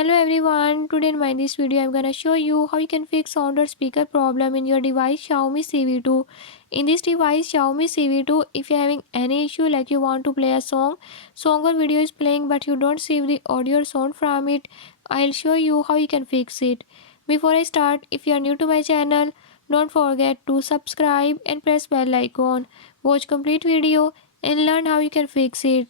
Hello everyone, today in my this video I'm gonna show you how you can fix sound or speaker problem in your device Xiaomi Civi 2. In this device Xiaomi Civi 2, if you're having any issue like you want to play a song or video is playing but you don't save the audio or sound from it, I'll show you how you can fix it. Before I start, if you are new to my channel, don't forget to subscribe and press bell icon. Watch complete video and learn how you can fix it.